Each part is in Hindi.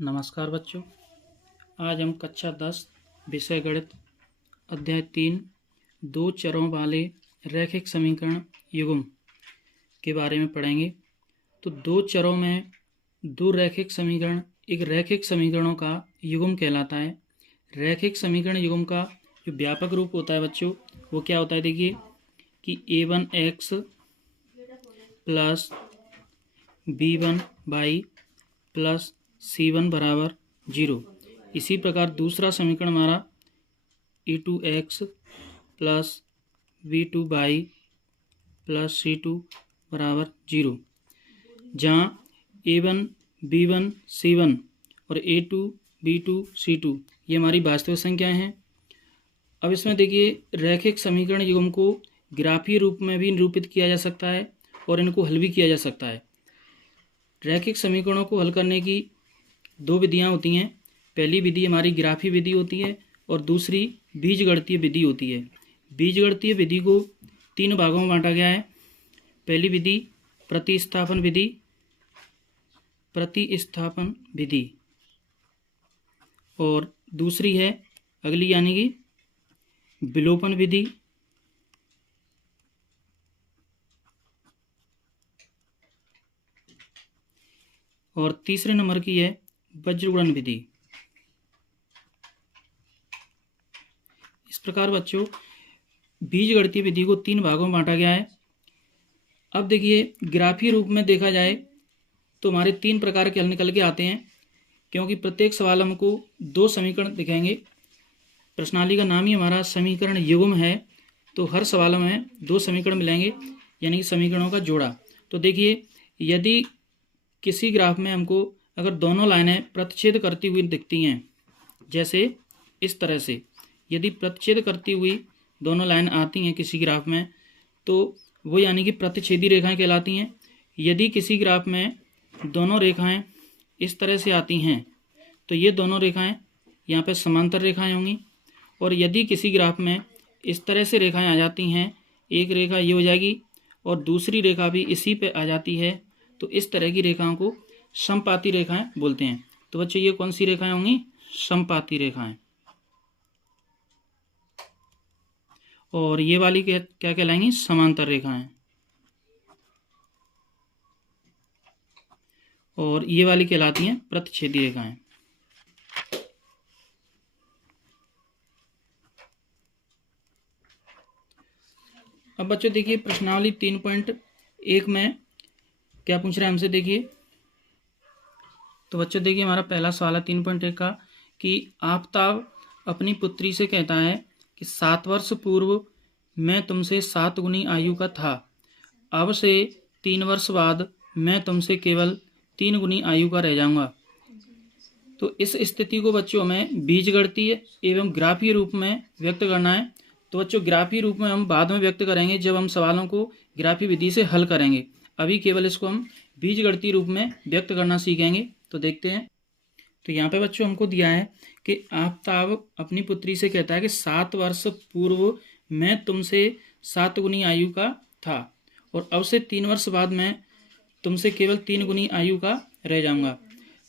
नमस्कार बच्चों, आज हम कक्षा 10 विषय गणित अध्याय 3 दो चरों वाले रैखिक समीकरण युग्म के बारे में पढ़ेंगे। तो दो चरों में दो रैखिक समीकरण एक रैखिक समीकरणों का युग्म कहलाता है। रैखिक समीकरण युग्म का जो व्यापक रूप होता है बच्चों, वो क्या होता है? देखिए कि a1x plus b1y plus c1 बराबर 0। इसी प्रकार दूसरा समीकरण हमारा a2x plus b2y plus c2 बराबर 0, जहाँ a1 b1 c1 और a2 b2 c2 ये हमारी वास्तविक संख्याएं हैं। अब इसमें देखिए, रैखिक समीकरण युग्म को ग्राफीय रूप में भी निरूपित किया जा सकता है और इनको हल भी किया जा सकता है। रैखिक समीकरणों को हल करने की दो विधियां होती हैं। पहली विधि हमारी ग्राफीय विधि होती है और दूसरी बीजगणितीय विधि होती है। बीजगणितीय विधि को तीन भागों में बांटा गया है। पहली विधि प्रतिस्थापन विधि और दूसरी है अगली यानी कि विलोपन विधि और तीसरे नंबर की है वज्रगुणन विधि। इस प्रकार बच्चों बीजगणितीय विधि को तीन भागों में बांटा गया है। अब देखिए, ग्राफीय रूप में देखा जाए तो हमारे तीन प्रकार के हल निकल के आते हैं, क्योंकि प्रत्येक सवाल हमको दो समीकरण दिखाएंगे। प्रश्नावली का नाम ही हमारा समीकरण युग्म है, तो हर सवाल में दो समीकरण मिलेंगे, यानी कि समीकरणों का जोड़ा। तो देखिए, यदि किसी ग्राफ में हमको अगर दोनों लाइनें प्रतिच्छेद करती हुई दिखती हैं, जैसे इस तरह से, यदि प्रतिच्छेद करती हुई दोनों लाइन आती हैं किसी ग्राफ में, तो वो यानी कि प्रतिच्छेदी रेखाएं कहलाती हैं। यदि किसी ग्राफ में दोनों रेखाएं इस तरह से आती हैं, तो ये दोनों रेखाएं यहाँ पे समांतर रेखाएं होंगी। और यदि किसी ग्राफ में इस तरह से रेखाएं आ जाती हैं, एक रेखा ये हो जाएगी और दूसरी रेखा भी इसी पे आ जाती है, तो इस तरह की रेखाओं को समपाती रेखाएं बोलते हैं। तो बच्चों ये कौन सी रेखाएं होंगी? समपाती रेखाएं। और ये वाली क्या कहलाएंगी? समांतर रेखाएं। और ये वाली कहलाती हैं प्रतिच्छेदी रेखाएं। अब बच्चों देखिए, प्रश्नावली 3.1 में क्या पूछ रहा है हमसे, देखिए। तो बच्चों देखिए, हमारा पहला सवाल है 3.1 का कि आफताब अपनी पुत्री से कहता है कि 7 वर्ष पूर्व मैं तुमसे 7 गुनी आयु का था, अब से 3 वर्ष बाद मैं तुमसे केवल 3 गुनी आयु का रह जाऊंगा। तो इस स्थिति को बच्चों हमें बीजगणितीय एवं ग्राफीय रूप में व्यक्त करना है। तो बच्चों ग्राफीय रूप में हम बाद में व्यक्त करेंगे, जब हम सवालों को ग्राफीय विधि से हल करेंगे। अभी केवल इसको हम बीजगणितीय रूप में व्यक्त करना सीखेंगे। तो देखते हैं। तो यहाँ पे बच्चों हमको दिया है कि आफताब अपनी पुत्री से कहता है कि 7 वर्ष पूर्व मैं तुमसे 7 गुनी आयु का था और अब से 3 वर्ष बाद मैं तुमसे केवल 3 गुनी आयु का रह जाऊंगा।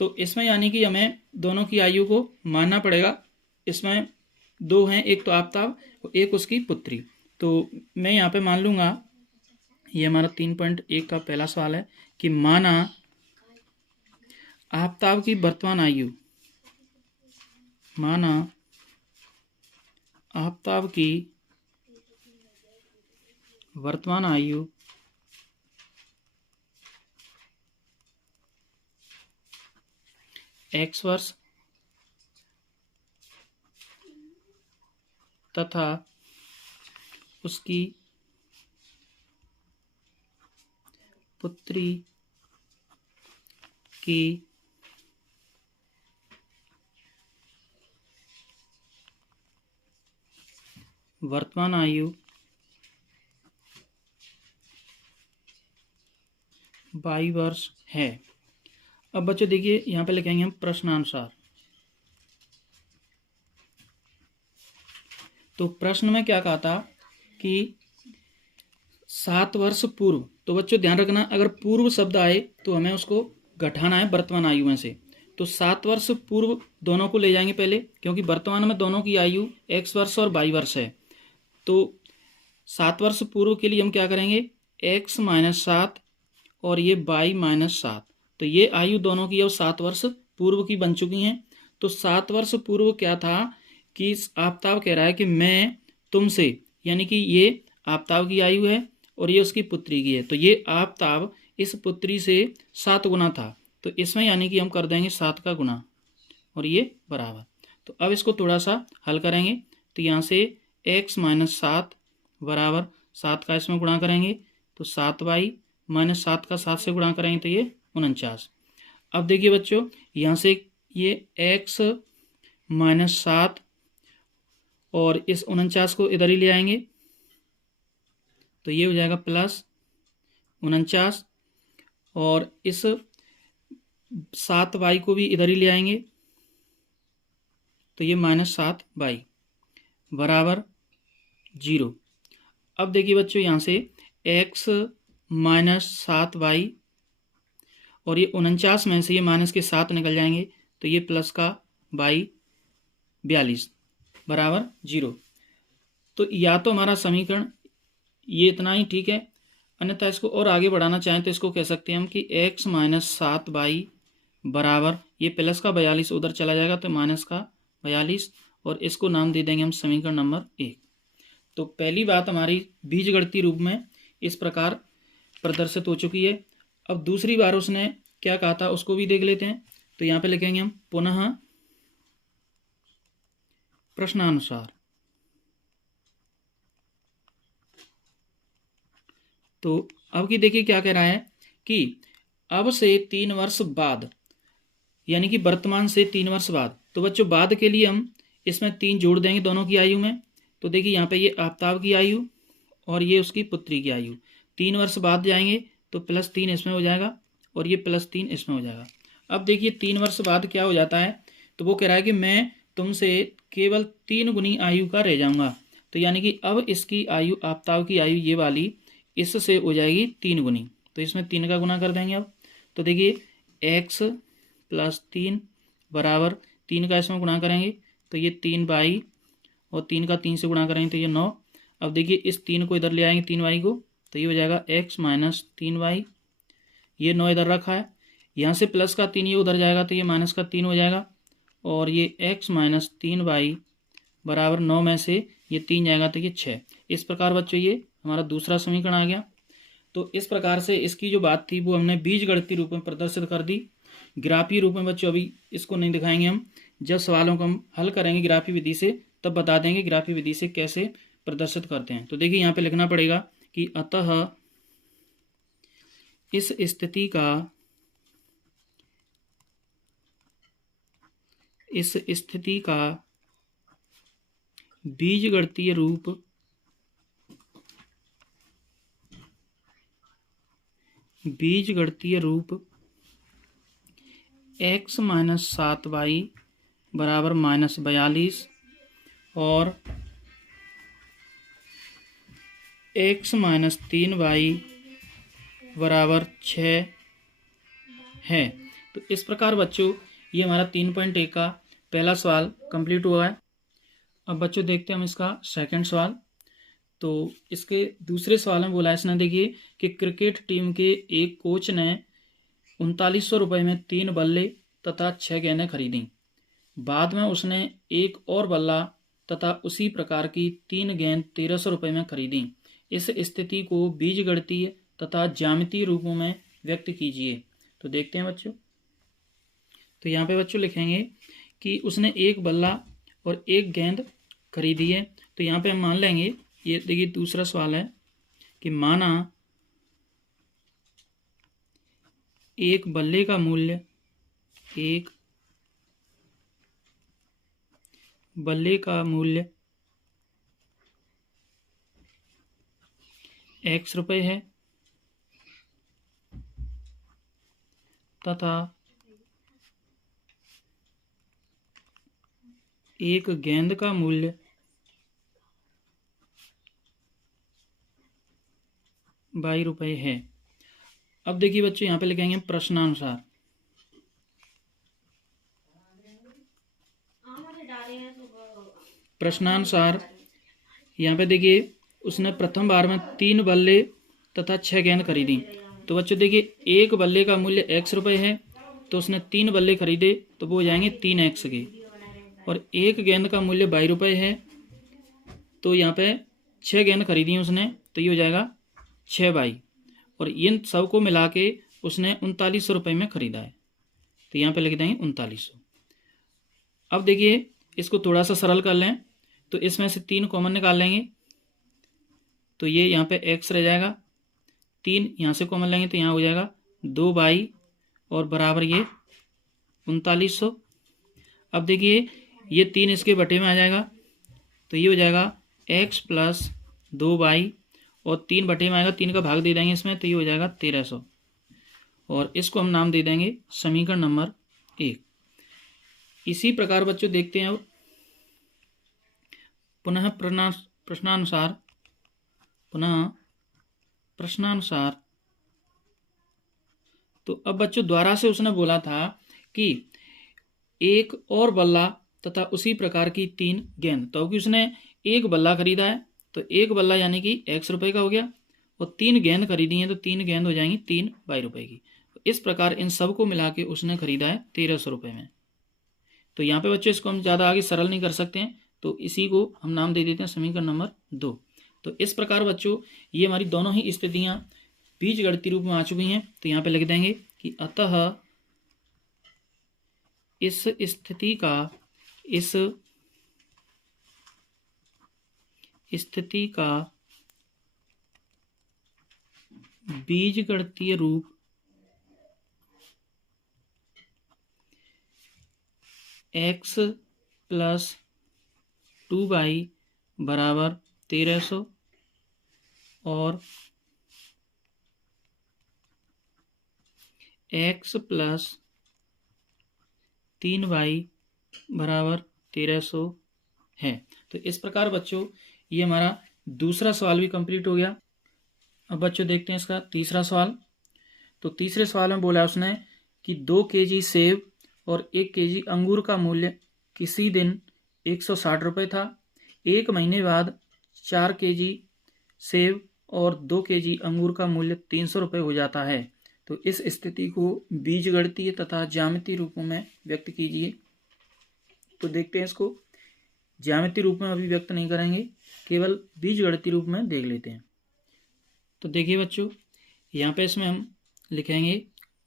तो इसमें यानी कि हमें दोनों की आयु को मानना पड़ेगा। इसमें दो हैं, एक तो आफताब और एक उसकी पुत्री। तो मैं यहाँ पे मान लूँगा, ये हमारा 3.1 का पहला सवाल है कि माना आफताब की वर्तमान आयु, माना आफताब की वर्तमान आयु x वर्ष तथा उसकी पुत्री की वर्तमान आयु 22 वर्ष है। अब बच्चों देखिए, यहाँ पे लिखेंगे हम प्रश्नानुसार। तो प्रश्न में क्या कहा था कि 7 वर्ष पूर्व। तो बच्चों ध्यान रखना, अगर पूर्व शब्द आए तो हमें उसको घटाना है वर्तमान आयु में से। तो 7 वर्ष पूर्व दोनों को ले जाएंगे पहले, क्योंकि वर्तमान में दोनों की आयु x वर्ष और y वर्ष है। तो 7 वर्ष पूर्व के लिए हम क्या करेंगे, x माइनस 7 और ये y माइनस 7। तो ये आयु दोनों की अब 7 वर्ष पूर्व की बन चुकी हैं। तो 7 वर्ष पूर्व क्या था कि आफ्ताब कह रहा है कि मैं तुमसे, यानी कि ये आफ्ताब की आयु है और ये उसकी पुत्री की है। तो ये आफ्ताब इस पुत्री से 7 गुना था, तो इसमें यानी कि हम कर देंगे 7 का गुना और ये बराबर। तो अब इसको थोड़ा सा हल करेंगे, तो यहाँ से x माइनस 7 बराबर 7 का इसमें गुणा करेंगे तो 7y माइनस 7 का 7 से गुणा करेंगे तो ये 49। अब देखिए बच्चों, यहाँ से ये x माइनस 7 और इस 49 को इधर ही ले आएंगे तो ये हो जाएगा प्लस 49 और इस 7y को भी इधर ही ले आएंगे तो ये माइनस 7y बराबर 0। अब देखिए बच्चों, यहाँ से x माइनस 7y और ये 49 में से ये माइनस के 7 निकल जाएंगे तो ये प्लस का y 42 बराबर 0। तो या तो हमारा समीकरण ये इतना ही ठीक है, अन्यथा इसको और आगे बढ़ाना चाहें तो इसको कह सकते हैं हम कि x माइनस 7y बराबर ये प्लस का 42 उधर चला जाएगा तो माइनस का 42 और इसको नाम दे देंगे हम समीकरण नंबर 1। तो पहली बात हमारी बीजगणितीय रूप में इस प्रकार प्रदर्शित हो चुकी है। अब दूसरी बार उसने क्या कहा था उसको भी देख लेते हैं। तो यहाँ पे लिखेंगे हम पुनः प्रश्नानुसार। तो अब की देखिए क्या कह रहा है कि अब से 3 वर्ष बाद, यानी कि वर्तमान से 3 वर्ष बाद। तो बच्चों बाद के लिए हम इसमें 3 जोड़ देंगे दोनों की आयु में। तो देखिए यहाँ पे ये आफ्ताब की आयु और ये उसकी पुत्री की आयु। 3 वर्ष बाद जाएंगे तो प्लस 3 इसमें हो जाएगा और ये प्लस 3 इसमें हो जाएगा। अब देखिए 3 वर्ष बाद क्या हो जाता है, तो वो कह रहा है कि मैं तुमसे केवल 3 गुनी आयु का रह जाऊंगा। तो यानी कि अब इसकी आयु, आफ्ताब की आयु ये वाली, इससे हो जाएगी 3 गुनी। तो इसमें 3 का गुना कर देंगे अब। तो देखिए x प्लस 3 बराबर 3 का इसमें गुणा करेंगे तो ये 3y और 3 का 3 से गुणा करेंगे तो ये 9। अब देखिए इस 3 को इधर ले आएंगे 3y को तो ये हो जाएगा x माइनस 3y, ये 9 इधर रखा है। यहाँ से प्लस का 3 ये उधर जाएगा तो ये माइनस का 3 हो जाएगा और ये x माइनस 3y बराबर 9 में से ये 3 जाएगा तो ये 6। इस प्रकार बच्चों ये हमारा दूसरा समीकरण आ गया। तो इस प्रकार से इसकी जो बात थी वो हमने बीजगणितीय रूप में प्रदर्शित कर दी। ग्राफीय रूप में बच्चों अभी इसको नहीं दिखाएंगे हम, जब सवालों को हम हल करेंगे ग्राफीय विधि से तब बता देंगे ग्राफीय विधि से कैसे प्रदर्शित करते हैं। तो देखिए यहाँ पे लिखना पड़ेगा कि अतः इस स्थिति का बीजगणितीय रूप x माइनस 7y बराबर माइनस 42 और x माइनस 3y बराबर 6 है। तो इस प्रकार बच्चों ये हमारा 3.1 का पहला सवाल कंप्लीट हुआ है। अब बच्चों देखते हैं हम इसका सेकंड सवाल। तो इसके दूसरे सवाल में बोला है इसने, देखिए कि क्रिकेट टीम के एक कोच ने 3900 रुपये में 3 बल्ले तथा 6 गेंदें खरीदी। बाद में उसने एक और बल्ला तथा उसी प्रकार की 3 गेंद 1300 रुपये में खरीदी। इस स्थिति को बीजगणितीय तथा ज्यामितीय रूपों में व्यक्त कीजिए। तो देखते हैं बच्चों। तो यहाँ पे बच्चों लिखेंगे कि उसने एक बल्ला और एक गेंद खरीदी है। तो यहाँ पे हम मान लेंगे, ये देखिए दूसरा सवाल है कि माना एक बल्ले का मूल्य x रुपये है तथा एक गेंद का मूल्य ₹22 है। अब देखिए बच्चों यहाँ पे लिखेंगे प्रश्नानुसार। प्रश्नानुसार यहाँ पे देखिए उसने प्रथम बार में 3 बल्ले तथा 6 गेंद खरीदी। तो बच्चों देखिए एक बल्ले का मूल्य x रुपये है, तो उसने 3 बल्ले खरीदे तो वो हो जाएंगे 3x के, और एक गेंद का मूल्य ₹22 है, तो यहाँ पे 6 गेंद खरीदी उसने, तो ये हो जाएगा 6 और इन सब को मिला के उसने 3900 में खरीदा है, तो यहाँ पे लिख देंगे 3900। अब देखिए इसको थोड़ा सा सरल कर लें, तो इसमें से 3 कॉमन निकाल लेंगे, तो ये यहाँ पे x रह जाएगा, 3 यहाँ से कॉमन लेंगे तो यहाँ हो जाएगा 2 और बराबर ये 3900। अब देखिए ये 3 इसके बटे में आ जाएगा, तो ये हो जाएगा x + 2 और 3 बटे में आएगा, 3 का भाग दे देंगे इसमें, तो ये हो जाएगा 1300, और इसको हम नाम दे देंगे समीकरण नंबर 1। इसी प्रकार बच्चों देखते हैं अब पुनः प्रश्नानुसार। तो अब बच्चों द्वारा से उसने बोला था कि एक और बल्ला तथा उसी प्रकार की 3 गेंद, तो कि उसने एक बल्ला खरीदा है, तो एक बल्ला यानी कि x रुपये का हो गया, और 3 गेंद खरीदी हैं, तो 3 गेंद हो जाएंगी 3 ₹22 की। तो इस प्रकार इन सब को मिला के उसने खरीदा है 1300 में। तो यहाँ पे बच्चों इसको हम ज़्यादा आगे सरल नहीं कर सकते हैं, तो इसी को हम नाम दे देते हैं समीकरण नंबर 2। तो इस प्रकार बच्चों ये हमारी दोनों ही स्थितियाँ बीजगणितीय रूप में आ चुकी हैं। तो यहाँ पे लिख देंगे कि अतः इस स्थिति का बीजगणितीय रूप x + 2y बराबर 1300 और x + 3y बराबर 1300 है। तो इस प्रकार बच्चों ये हमारा दूसरा सवाल भी कंप्लीट हो गया। अब बच्चों देखते हैं इसका तीसरा सवाल। तो तीसरे सवाल में बोला उसने कि 2 kg सेब और 1 kg अंगूर का मूल्य किसी दिन 160 रुपये था, 1 महीने बाद 4 kg सेब और 2 kg अंगूर का मूल्य 300 रुपये हो जाता है। तो इस स्थिति को बीजगणितीय तथा ज्यामितीय रूपों में व्यक्त कीजिए। तो देखते हैं इसको, ज्यामितीय रूप में अभी व्यक्त नहीं करेंगे, केवल बीजगणितीय रूप में देख लेते हैं। तो देखिए बच्चों यहाँ पे इसमें हम लिखेंगे,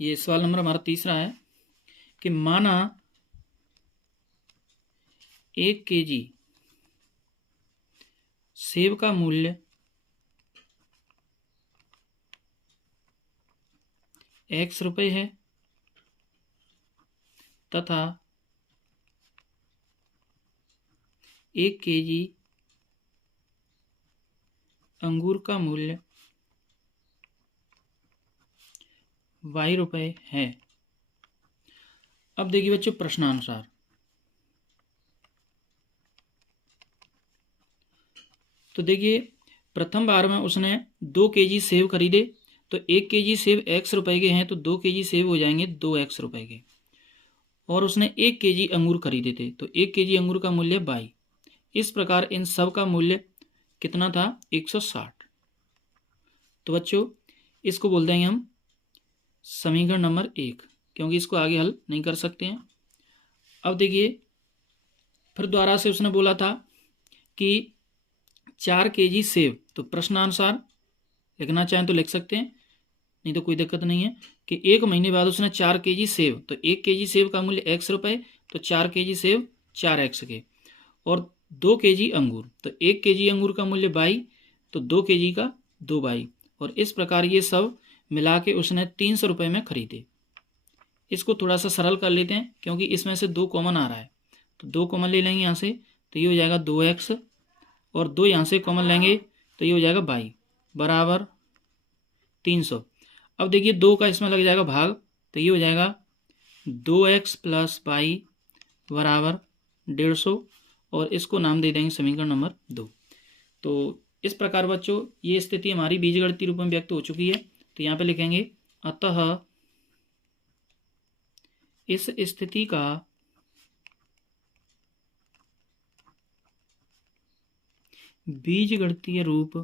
ये सवाल नंबर हमारा तीसरा है कि माना 1 kg सेब का मूल्य x रुपये है तथा 1 kg अंगूर का मूल्य y रुपये है। अब देखिए बच्चों प्रश्नानुसार, तो देखिए प्रथम बार में उसने 2 kg सेब खरीदे, तो 1 kg सेब x रुपये के हैं, तो 2 kg सेब हो जाएंगे 2x रुपये के, और उसने 1 kg अंगूर खरीदे थे, तो 1 kg अंगूर का मूल्य y। इस प्रकार इन सब का मूल्य कितना था 160। तो बच्चों इसको बोल देंगे हम समीकरण नंबर 1, क्योंकि इसको आगे हल नहीं कर सकते हैं। अब देखिए फिर दोबारा से उसने बोला था कि 4 kg सेब, तो प्रश्नानुसार लिखना चाहें तो लिख सकते हैं, नहीं तो कोई दिक्कत नहीं है, कि 1 महीने बाद उसने 4 kg सेब, तो 1 kg सेब का मूल्य x रुपये, तो 4 kg सेब 4x के, और 2 kg अंगूर, तो 1 kg अंगूर का मूल्य y, तो 2 kg का 2y, और इस प्रकार ये सब मिला के उसने 300 रुपये में खरीदे। इसको थोड़ा सा सरल कर लेते हैं, क्योंकि इसमें से 2 कॉमन आ रहा है, तो 2 कॉमन ले लेंगे यहाँ से, तो ये हो जाएगा 2x, और 2 यहाँ से कॉमन लेंगे तो ये हो जाएगा y बराबर 300। अब देखिए 2 का इसमें लग जाएगा भाग, तो ये हो जाएगा 2x + y बराबर 150, और इसको नाम दे देंगे समीकरण नंबर 2। तो इस प्रकार बच्चों ये स्थिति हमारी बीजगणितीय रूप में व्यक्त हो चुकी है। तो यहाँ पे लिखेंगे अतः इस स्थिति का बीजगणितीय रूप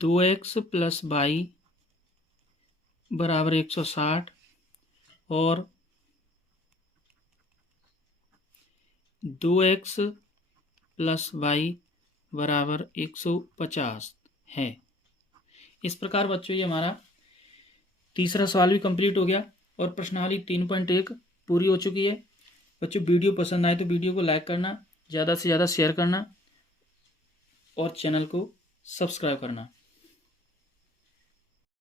दो एक्स प्लस वाई बराबर 160 और 2x प्लस वाई बराबर 150 है। इस प्रकार बच्चों ये हमारा तीसरा सवाल भी कंप्लीट हो गया और प्रश्नावली 3.1 पूरी हो चुकी है। बच्चों वीडियो पसंद आए तो वीडियो को लाइक करना, ज़्यादा से ज़्यादा शेयर करना और चैनल को सब्सक्राइब करना।